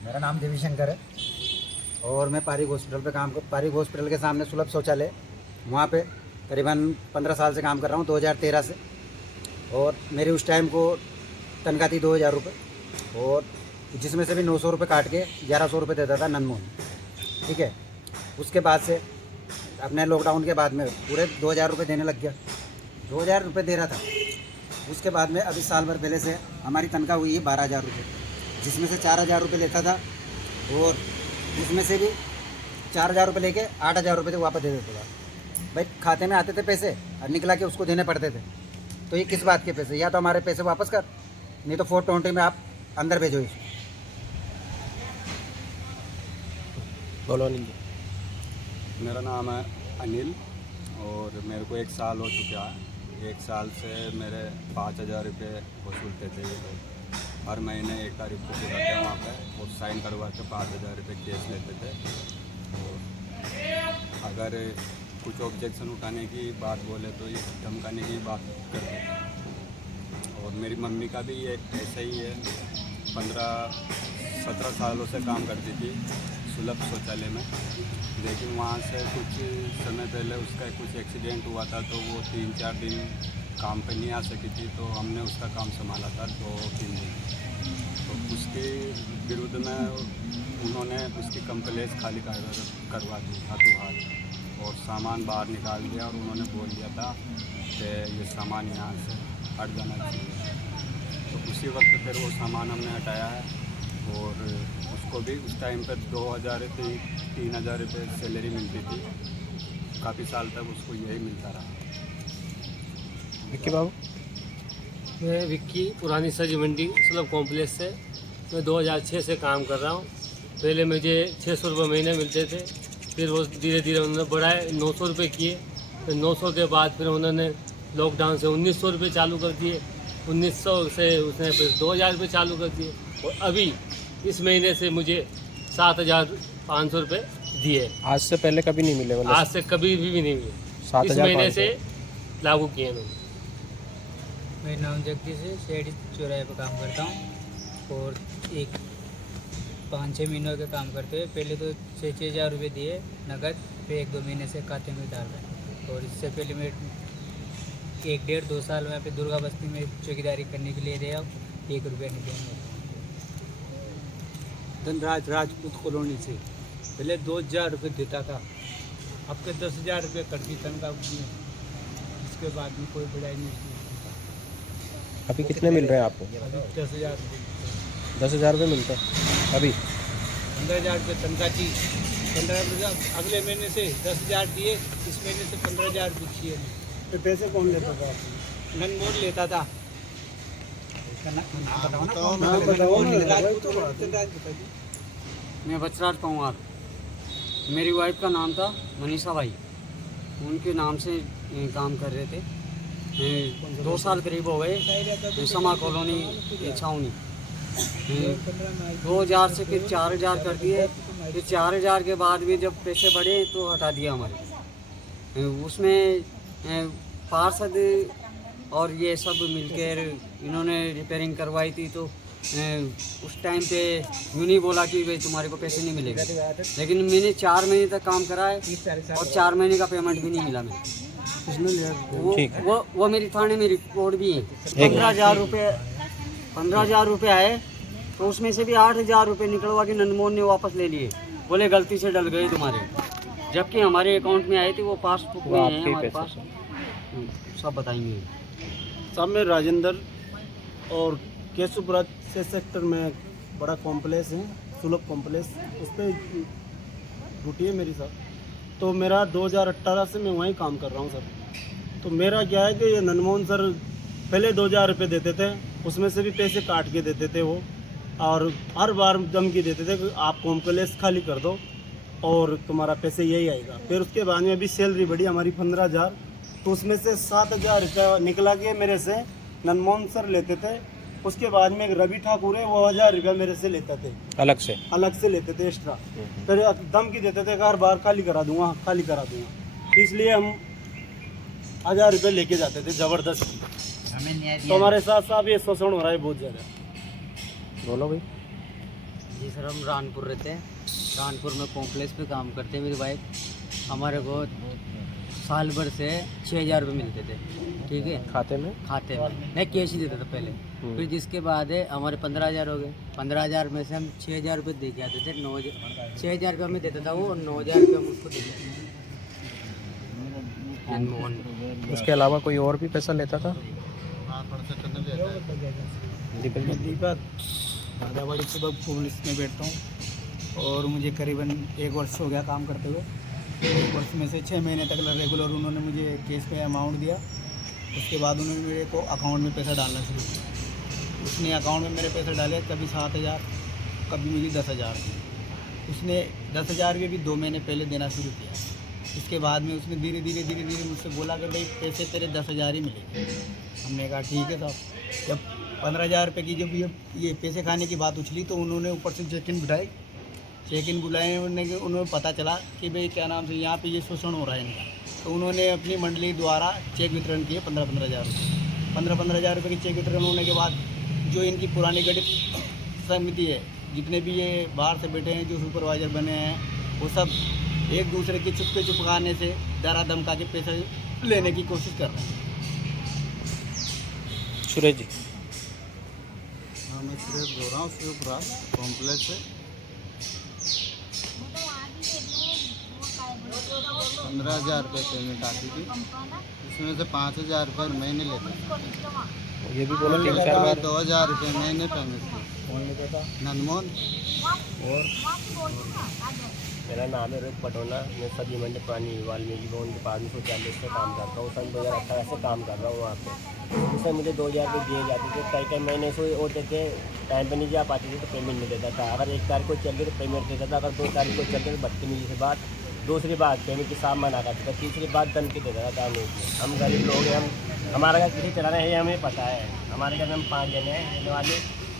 मेरा नाम देवीशंकर है और मैं पारिक हॉस्पिटल पे पारिक हॉस्पिटल के सामने सुलभ शौचालय वहाँ पे करीबन 15 साल से काम कर रहा हूँ, 2013 से। और मेरी उस टाइम को तनख्वाह थी 2000 रुपये और जिसमें से भी 900 रुपये काट के 1100 रुपये देता था ननमोहन, ठीक है। उसके बाद से अपने लॉकडाउन के बाद में पूरे 2000 रुपये देने लग गया, 2000 रुपये दे रहा था। उसके बाद में अभी साल भर पहले से हमारी तनख्वाह हुई है 12,000 रुपये, जिसमें से 4,000 रुपये लेता था और उसमें से भी 4,000 रुपये लेके 8,000 रुपये तो वापस दे देता था। भाई खाते में आते थे पैसे और निकला के उसको देने पड़ते थे। तो ये किस बात के पैसे? या तो हमारे पैसे वापस कर, नहीं तो 420 में आप अंदर भेजो इसको। बोलो अनिल जी। मेरा नाम है अनिल और मेरे को 1 साल हो चुका है। 1 साल से मेरे 5,000 रुपये वसूलते थे ये लोग। हर महीने 1 तारीख को बुलाते वहाँ पे और साइन करवा के 5,000 रुपये केस लेते थे। और अगर कुछ ऑब्जेक्शन उठाने की बात बोले तो ये धमकाने की बात करते थे। और मेरी मम्मी का भी ये ऐसा ही है, 15-17 सालों से काम करती थी सुलभ शौचालय में। लेकिन वहाँ से कुछ समय पहले उसका कुछ एक्सीडेंट हुआ था तो वो 3-4 दिन काम पे नहीं आ सकी थी, तो हमने उसका काम संभाला था 2-3 दिन। तो उसके विरुद्ध में उन्होंने उसकी कंप्लेंट खाली करवा दी हाथों हाथ और सामान बाहर निकाल दिया और उन्होंने बोल दिया था कि ये सामान यहाँ से हट जाना चाहिए। तो उसी वक्त फिर वो सामान हमने हटाया है और उसको भी उस टाइम पर 2,000-3,000 रुपये सैलरी मिलती थी। काफ़ी साल तक उसको यही मिलता रहा। विक्की बाबू। मैं विक्की पुरानी सब्जी मंडी सुलभ कॉम्प्लेक्स से मैं 2006 से काम कर रहा हूँ। पहले मुझे 600 रुपये महीने मिलते थे, फिर वो धीरे धीरे उन्होंने बढ़ाए 900 रुपये किए। फिर 900 के बाद फिर उन्होंने लॉकडाउन से 1,900 रुपये चालू कर दिए। 1,900 से उसने फिर 2,000 रुपये चालू कर दिए और अभी इस महीने से मुझे 7,500 रुपये दिए। आज से पहले कभी नहीं मिले? आज से कभी भी नहीं मिले, इस महीने से लागू किए उन्होंने। मेरा नाम जगदीश है, शेडी चौराहे पर काम करता हूँ और 5-6 महीनों के काम करते हैं। पहले तो 6,000 रुपये दिए नगद, फिर 1-2 महीने से खाते में डाल रहे हैं। और इससे पहले मैं 1-1.5-2 साल में पे दुर्गा बस्ती में चौकीदारी करने के लिए रहा, 1 रुपया नहीं देंगे। धनराज राजपूत कॉलोनी से पहले 2,000 रुपये देता था, अब के 10,000 रुपये कर दी तनख्वाह उसने। इसके बाद में कोई बढ़ाई नहीं। अभी कितने मिल रहे हैं आपको? अभी 10,000 रुपये। 10,000 रुपये मिलते हैं अभी? 15,000 रुपये तनख्वाह थी। 15,000 अगले महीने से 10,000 दिए, इस महीने से 15,000 रुपये चाहिए। तो पैसे कौन लेता था? ननमोहन लेता था। मैं बचराज पंवार, मेरी वाइफ का नाम था मनीषा भाई, उनके नाम से काम कर रहे थे। 2 साल करीब हो गए समा कॉलोनी छावनी। 2,000 से फिर 4,000 कर दिए। फिर 4,000 के बाद भी जब पैसे बढ़े तो हटा दिया हमारे। उसमें पार्षद और ये सब मिलकर इन्होंने रिपेयरिंग करवाई थी। तो उस टाइम पे यूँ नहीं बोला कि भाई तुम्हारे को पैसे नहीं मिलेंगे, लेकिन मैंने 4 महीने तक काम करा है और 4 महीने का पेमेंट भी नहीं मिला मैं। वो मेरी थाने में रिपोर्ट भी है। 15,000 रुपये आए तो उसमें से भी 8,000 रुपये निकलवा के ननमोहन ने वापस ले लिए, बोले गलती से डल गए तुम्हारे, जबकि हमारे अकाउंट में आए थे वो पासबुक में है हमारे पास, सब बताएंगे। सामने राजेंद्र और केशुपुरा से सेक्टर में बड़ा कॉम्प्लेक्स है सुलभ कॉम्प्लेक्स, उस पर ड्यूटी है मेरी सर। तो मेरा 2018 से मैं वहीं काम कर रहा हूँ सर। तो मेरा क्या है कि ये ननमोहन सर पहले 2,000 रुपये देते थे, उसमें से भी पैसे काट के देते थे वो, और हर बार धमकी देते थे कि आप कॉम्प्लेक्स खाली कर दो और तुम्हारा पैसे यही आएगा। फिर उसके बाद में अभी सैलरी बढ़ी हमारी 15,000, तो उसमें से 7,000 रुपये निकला के मेरे से ननमोहन सर लेते थे। उसके बाद में एक रवि ठाकुर है, वो 1,000 रुपये मेरे से लेते थे, अलग से लेते थे एक्स्ट्रा। फिर धमकी देते थे कि हर बार खाली करा दूंगा। इसलिए हम 1,000 रुपये लेके जाते थे ज़बरदस्ती। तो हमारे साथ साथ ये शोषण हो रहा है बहुत ज़्यादा। बोलो भाई। जी सर, हम रानपुर रहते हैं। रानपुर में कॉम्प्लेक्स पे काम करते हैं मेरी वाइफ। हमारे को साल भर से 6,000 रुपये मिलते थे, ठीक है, खाते में? खाते में नहीं, कैश ही देता था पहले। फिर जिसके बाद है हमारे 15,000 हो गए। 15,000 में से हम 6,000 रुपये दे के आते थे। 6,000 रुपये हमें देता था वो, और 9,000 रुपये हम उसको देते थे। उसके अलावा कोई और भी पैसा लेता था? दीपक जी। दीपक राजावाड़ी सुबह पुलिस में बैठता हूँ और मुझे करीबन 1 वर्ष हो गया काम करते हुए। 1 वर्ष में से 6 महीने तक रेगुलर उन्होंने मुझे केस पे अमाउंट दिया। उसके बाद उन्होंने मेरे को अकाउंट में पैसा डालना शुरू किया। उसने अकाउंट में मेरे पैसे डाले, कभी 7,000, कभी मुझे 10,000। उसने 10,000 भी 2 महीने पहले देना शुरू किया। इसके बाद में उसने धीरे धीरे मुझसे बोला कि भाई पैसे तेरे 10,000 ही मिलेंगे। हमने कहा ठीक है साहब। जब 15,000 रुपये की जब ये पैसे खाने की बात उछली तो उन्होंने ऊपर से चेक इन बुलाए। उन्होंने पता चला कि भाई क्या नाम से यहाँ पे ये शोषण हो रहा है इनका। तो उन्होंने अपनी मंडली द्वारा चेक वितरण किए 15,000 रुपये। 15,000 रुपये की चेक वितरण होने के बाद जो इनकी पुरानी गठित समिति है, जितने भी ये बाहर से बैठे हैं, जो सुपरवाइजर बने हैं, वो सब एक दूसरे की चुपकाने से डरा धमका के पैसे लेने की कोशिश कर रहे हैं। सुरेश जी। हाँ, मैं सुरेश बोल रहा हूँ। शिवपुरा कॉम्प्लेक्स से 15,000 रुपये पेमेंट आती थी, उसमें से 5,000 रुपये महीने लेते थे। ये भी बोला 3-4 बार। 2,000 रुपये महीने पेमेंट थी। नंदमोहन। और मेरा नाम है रोहित पटोना। मैं सब्जी मंडी पुरानी वाल्मीकि भवन के पास में शौचालय से काम करता हूँ। सन 2018 से काम कर रहा हूँ वहाँ पे। उसमें मुझे 2,000 रुपये दिए जाते थे। कई महीने से होते थे, टाइम पे नहीं जा पाते थे तो पेमेंट नहीं देता था। अगर 1 तारीख को चल रही तो पेमेंट देता था, अगर 2 तारीख को चल रही तो बदतमीजी से बात। दूसरी बात पेमेंट की साफ मना करता था। तीसरी बात दन के देता था नहीं की। हम गरीब लोग हैं, हमारा घर किसी चला रहे हैं, ये हमें पता है। हमारे घर में हम 5 जने हैं रहने वाले।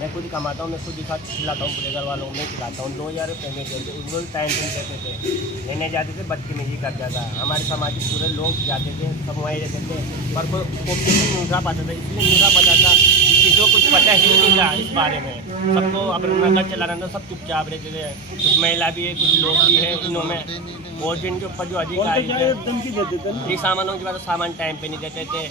मैं खुद कमाता हूँ, मैं खुद दिखा खिलाता हूँ, पूरे घर वालों को मैं खिलाता हूँ। 2,000 रुपये पेमेंट देते, उनको भी टाइम पे नहीं देते थे। लेने जाते थे, बदतमीजी कर जाता। हमारे समाज के पूरे लोग जाते थे, सब वहीं रहते थे, पर कोई ऑब्जेक्शन नहीं उठा पाता था। इसलिए नहीं उठा पाता था किसी को कुछ पता ही नहीं था इस बारे में। सबको अपना नगर चलाना था, सब चुपचाप रहते थे। कुछ महिला भी है, कुछ लोग भी हैं इनों में। और जिनके ऊपर जो अधिकारी थे, सामानों की बात, सामान टाइम पे नहीं देते थे।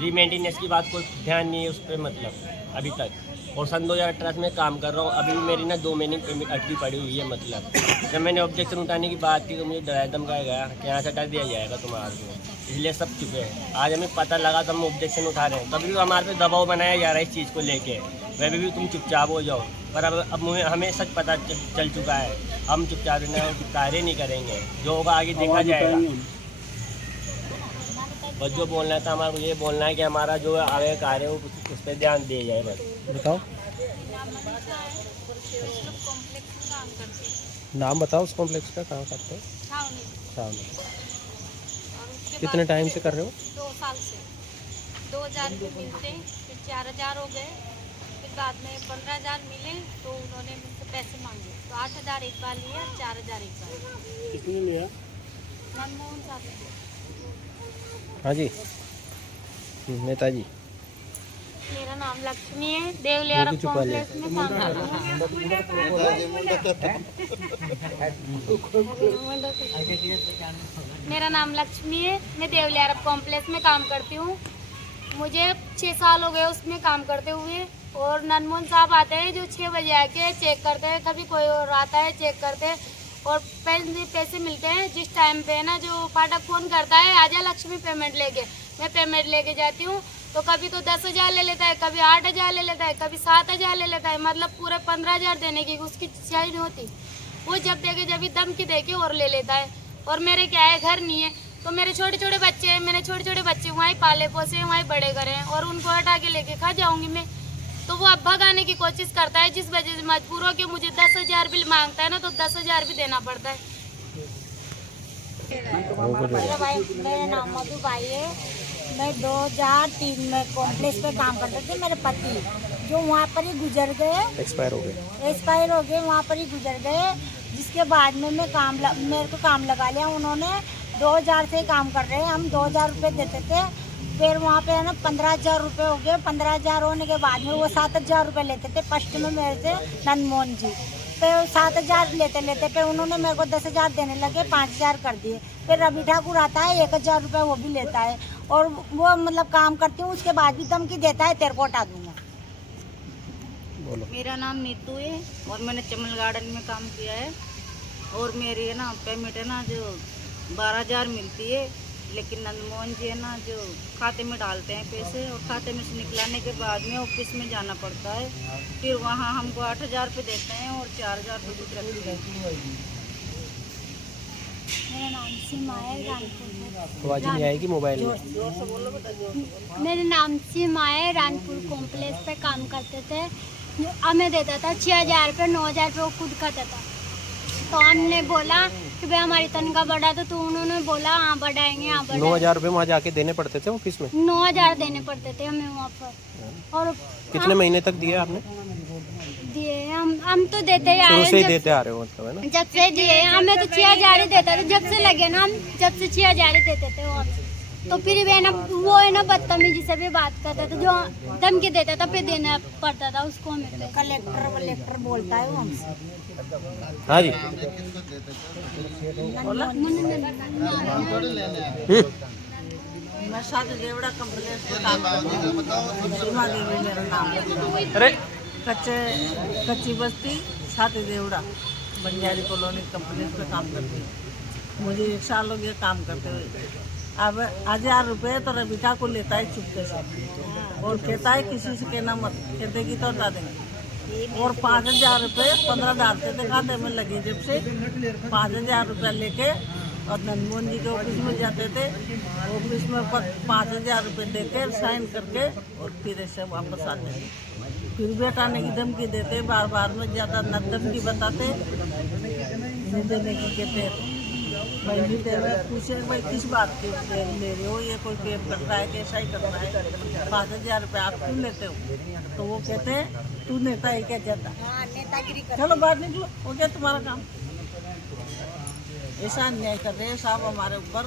रीमेंटेनेंस की बात कोई ध्यान नहीं है उस पर, मतलब अभी तक। और सन 2018 से मैं काम कर रहा हूँ। अभी भी मेरी ना 2 महीने पेमेंट अटकी पड़ी हुई है। मतलब जब मैंने ऑब्जेक्शन उठाने की बात की तो मुझे डराया धमकाया गया कि यहाँ से हटा दिया जाएगा तुम्हारे को, इसलिए सब चुके हैं। आज हमें पता लगा तो हम ऑब्जेक्शन उठा रहे हैं। तभी हमारे पे दबाव बनाया जा रहा है इस चीज़ को लेके, वह भी तुम चुपचाप हो जाओ। पर अब हमें सच पता चल चुका है। हम चुपचाप रहना, कार्य नहीं करेंगे, जो होगा आगे देखा जाएगा। बस जो बोलना था हमारा ये बोलना है कि हमारा जो आगे कार्य है उस पर ध्यान दिया जाए। बस बताओ नाम बताओ उस कॉम्प्लेक्स का, कहाँ करते हो? छावनी। कितने टाइम से कर रहे हो? 2 साल से। 2,000 रुपये मिलते हैं, फिर 4,000 हो गए, फिर बाद में 15,000 मिले तो उन्होंने मुझसे पैसे मांगे तो 8,000 एक बार लिया, 4,000 एक बार। किसने लिया? मनमोहन साहब ने। हाँ जी, नेताजी। मेरा नाम लक्ष्मी है, देवलियारा कॉम्प्लेक्स में काम कर रही हूँ। मेरा नाम लक्ष्मी है, मैं देवलियारा कॉम्प्लेक्स में काम करती हूँ। मुझे 6 साल हो गए उसमें काम करते हुए। और ननमोहन साहब आते हैं जो 6 बजे आके चेक करते हैं, कभी कोई और आता है चेक करते हैं। और पैसे मिलते हैं जिस टाइम पे ना, जो फाटक फ़ोन करता है आजा लक्ष्मी पेमेंट लेके, मैं पेमेंट लेके जाती हूँ तो कभी तो 10,000 ले लेता है, कभी 8,000 ले लेता है, कभी 7,000 ले लेता है। मतलब पूरे 15,000 देने की उसकी इच्छा ही नहीं होती। वो जब देखे जब धमकी देके और ले लेता है। और मेरे क्या है, घर नहीं है तो मेरे छोटे छोटे बच्चे हैं, मैंने छोटे छोटे बच्चे वहीं पाले पोसे वहीं बड़े करे हैं और उनको हटा के लेके खा जाऊँगी मैं। तो वो अब भगाने की कोशिश करता है, जिस वजह से मजबूर हो के मुझे 10,000 भी मांगता है ना, तो 10,000 भी देना पड़ता है। मेरा नाम मधुबाई है। मैं 2003 में कॉम्प्लेक्स पे काम करते थे। मेरे पति जो वहाँ पर ही गुजर गए, एक्सपायर हो गए, वहाँ पर ही गुजर गए। जिसके बाद में मेरे को काम लगा लिया उन्होंने। 2,000 से काम कर रहे हैं हम, 2,000 रुपये देते थे। फिर वहाँ पे है ना 15,000 रुपये हो गए। 15,000 होने के बाद में वो 7,000 रुपये लेते थे फर्स्ट में मेरे से नंदमोहन जी। पे 7,000 लेते पे उन्होंने मेरे को 10,000 देने लगे, 5,000 कर दिए। फिर रवि ठाकुर आता है 1,000 रुपये वो भी लेता है, और वो मतलब काम करती हूँ उसके बाद भी धमकी देता है तेरे को हटा दूंगा। मेरा नाम नीतू है और मैंने चमल गार्डन में काम किया है, और मेरी है ना पेमेंट है ना जो 12,000 मिलती है, लेकिन नंदमोहन जी है ना जो खाते में डालते हैं पैसे, और खाते में से निकलाने के बाद में ऑफिस में जाना पड़ता है, फिर वहाँ हमको 8,000 रुपये देते हैं और 4,000 रुपये दूसरा देते हैं। मेरा नाम सीमा है, रानपुर। आवाज नहीं आएगी मोबाइल में। मेरे नाम सीमा है, रानपुर कॉम्प्लेक्स पे काम करते थे। जो हमें देता था 6,000 रुपये, 9,000 रुपये वो खुद खाता था। तो हमने बोला कि भाई हमारी तनख्वाह बढ़ा तो उन्होंने बोला हाँ बढ़ाएंगे, हाँ बढ़ाएंगे। 9,000 रुपये वहाँ जाके देने पड़ते थे ऑफिस में? 9,000 देने पड़ते थे हमें वहाँ पर। और कितने महीने तक दिए आपने? दिए हम तो देते ही शुरू से ही आए, देते आ रहे हो मतलब, है ना? जब से दिए हमें तो 6,000 ही देता था, जब से लगे ना हम जब से 6,000 ही देते थे वहाँ पे। तो फिर भी है ना वो है ना बदतमीजी से भी बात करता था, जो धमकी देता था फिर देना पड़ता था उसको हमें पे। कलेक्टर बोलता है वो हमसे। हाँ जी। मैं साथ देवड़ा कम्प्लेक्स में काम करती हूँ, सीमा देवी मेरा नाम है। अरे कच्ची बस्ती साथ देवड़ा बंजारी कॉलोनी कम्प्लेक्स में काम करती हूँ। मुझे 1 साल हो गया काम करते हुए। अब 1,000 रुपये तो रवि ठाकुर लेता है चुपके से, और कहता है किसी से कहना मत, कहते कि तो हटा देंगे। और 5,000 रुपये 15 डालते थे खाते में लगे, जब से 5,000 रुपये लेके और नंदमोहन जी के ऑफिस में जाते थे, ऑफिस में 5,000 रुपये देके साइन करके और फिर ऐसे वापस आते थे। फिर भी हटाने की धमकी देते, बार बार में ज़्यादा न धमकी बताते, नहीं देने की कहते भाई नहीं दे रहे। पूछे भाई किस बात की ले रहे हो, ये कोई पेप करता है कैसा ही करता है, 5,000 रुपये आप क्यों लेते हो? तो वो कहते हैं तू नेता है क्या जाता, चलो बाहर निकलो, हो गया तुम्हारा काम। ऐसा अन्याय कर रहे हैं साहब हमारे ऊपर,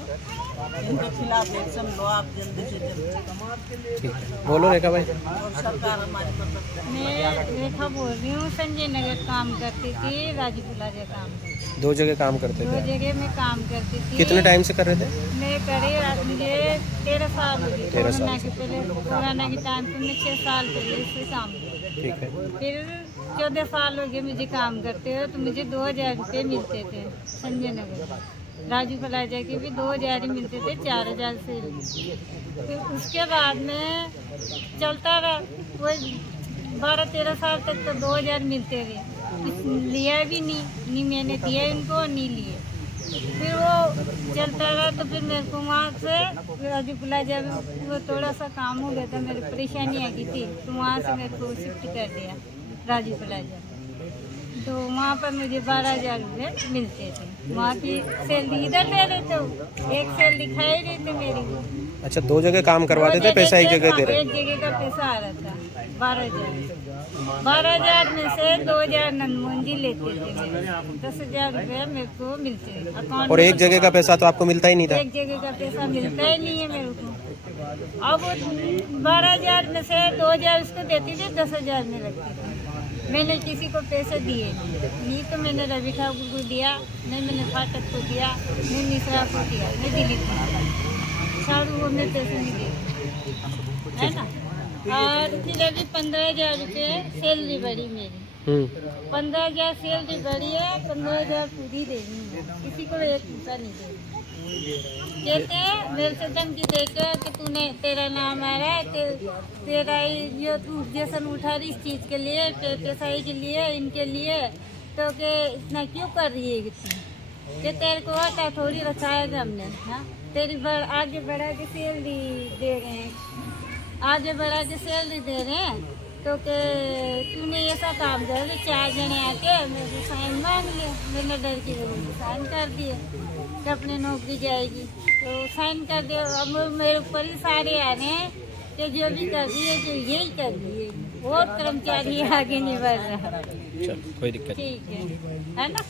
इनके खिलाफ एक्शन लो आप जल्दी से जल्दी। बोलो रेखा भाई। और सरकार हमारी मदद। मैं रेखा बोल रही हूँ, संजय नगर काम करती थी, राजू पुलाजा काम करती थी। 2 जगह काम करते 2 थे? जगह में काम करती थी। कितने टाइम से कर रहे थे? मैं करे मुझे 13 साल हो गए। 13 साल कोरोना के पहले, कोरोना के टाइम पे मैं 6 साल पहले से काम करती। ठीक है। फिर 14 साल हो गए मुझे काम करते हुए, तो मुझे 2,000 रुपये मिलते थे संजय नगर। राजू प्लाजा के भी 2,000 ही मिलते थे, 4,000 से। फिर उसके बाद में चलता रहा, वही 12-13 साल तक तो 2,000 मिलते रहे। लिया भी नहीं मैंने दिया इनको, नहीं लिए। फिर वो चलता रहा, तो फिर मेरे को वहाँ से राजू प्लाजा में वो थोड़ा सा काम हो गया था, मेरी परेशानी आ गई थी, तो वहाँ से मेरे को शिफ्ट कर दिया राजू प्लाजा। तो वहाँ पर मुझे 12,000 रुपये मिलते थे। वहाँ की सैलरी इधर ले रहे थे, एक सैलरी दिखाई रही थी मेरी। अच्छा, 2 जगह काम करवाते थे, पैसा एक जगह दे रहे? एक जगह का पैसा आ रहा था 12,000। 12,000 में से 2,000 नंदमोहन जी लेते थे, 10,000 रुपये मेरे को मिलते अकाउंट। और एक जगह का पैसा तो आपको मिलता ही नहीं था? एक जगह का पैसा मिलता ही नहीं है मेरे को। अब 12,000 में से 2,000 उसको देती थी, 10,000 में रखती थी। मैंने किसी को पैसे दिए नहीं, तो मैंने रवि ठाकुर को दिया नहीं, मैंने फाटक को दिया नहीं, मिश्रा को दिया नहीं, दिलीप को दिया, साधु को मैं पैसे नहीं दिए, है ना। और फिर अभी 15,000 रुपये सैलरी बढ़ी मेरी। 15,000 सैलरी बढ़ी है, 15,000 पूरी देनी है, किसी को एक पैसा नहीं देना। कहते हैं मेरे से धमकी देके कि तूने तेरा नाम आ रहा है, तेरा ये तू जैसन उठा रही इस चीज़ के लिए, पैसाई के लिए, इनके लिए, तो के इतना क्यों कर रही है तू? कि तेरे को आता थोड़ी रखाएगा हमने, हाँ तेरी आगे बढ़ा के सैलरी दे रहे हैं, आगे बढ़ा के सैलरी दे रहे हैं, तो के तूने ऐसा काम कर, 4 जने आके मेरे को साइन मांग लिए, मैंने डर की वजह से साइन कर दिए कि अपनी नौकरी जाएगी, तो साइन कर दिया। अब मेरे ऊपर ही सारे आ रहे हैं कि जो भी कर रही है, जो यही कर रही है, और कर्मचारी आगे नहीं बढ़ रहा। चलो कोई दिक्कत नहीं। ठीक है ना।